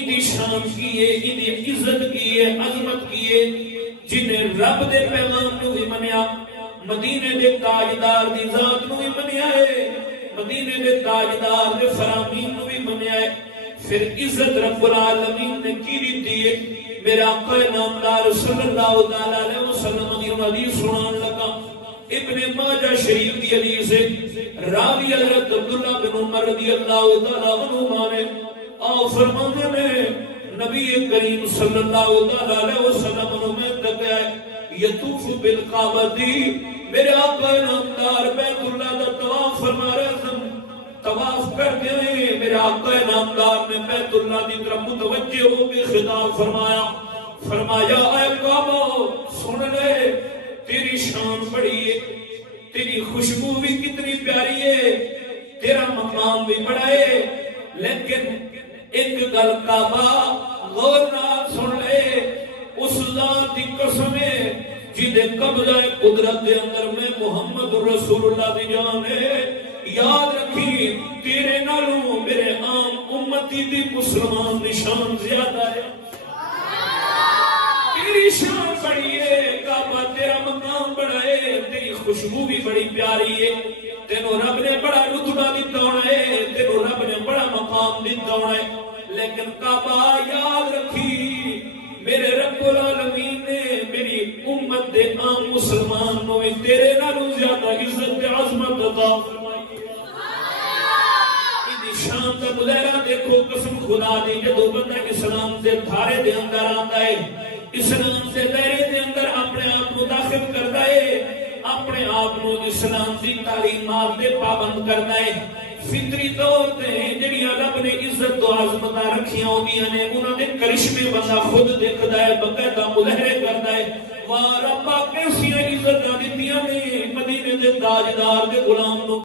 دی شان کیے دی عزت کیے عظمت کیے جنہیں رب دے پیغام نو بھی منیا مدینے دے تاجدار دی ذات نو بھی منیا ہے مدینے دے تاجدار دے فرامین نو بھی منیا ہے پھر عزت رب العالمین نے کی دیتی ہے میرے آقا نامدار صلی اللہ علیہ وسلم دی حدیث سنان لگا ابن ماجہ شریف دی حدیث ہے راوی حضرت عبداللہ بن عمر رضی اللہ تعالیٰ عنہما نے اور فرمانے میں نبی کریم صلی اللہ علیہ وسلم نے تکیا یطوف بالکعبہ میرے آقا نامدار بیت اللہ دا طواف فرما رہے تھے طواف کرتے ہوئے میرے آقا نامدار نے بیت اللہ دی طرف متوجہ ہو کے خطاب فرمایا اے کعبہ سن لے تیری شان بڑی ہے تیری خوشبو بھی کتنی پیاری ہے تیرا مقام بھی بڑا ہے لیکن ایک گل کعبہ غور نال سن لے اس ذات کی قسم ہے جدے قبضہ قدرت دے اندر میں محمد رسول اللہ دی جان ہے یاد رکھی تیرے نالوں میرے عام امتی دی مسلمان دی شان زیادہ ہے تیری شان بڑی ہے کعبہ تیرا مقام بڑا ہے تیری خوشبو بھی بڑی پیاری ہے تینوں رب نے بڑا رتبہ دیتا ہونا ہے تینوں رب نے بڑا مقام دیتا ہونا ہے لیکن کعبہ یاد رکھی میرے رب العالمین نے میری امت دے عام مسلمان نو تیرے نالوں زیادہ عزت عظمت عطا فرمائی ہے شان کا مظاہرہ دیکھو قسم خدا دی جدو بندہ اسلام سے دھارے دے اندر آتا ہے اسلام سے دائرے دے اندر اپنے آپ کو داخل کرتا ہے اپنے آپ کو اسلام کی تعلیمات دے پابند کرتا ہے فطری طور تے جڑیاں رب نے عزت و عظمت رکھیاں ہوندیاں نے انہاں دے کرشمے بندہ خود دیکھدا ہے باقاعدہ مظاہرے کردا ہے واہ ربا کیسیاں عزتاں دتیاں نے مدینے دے تاجدار دے غلام نو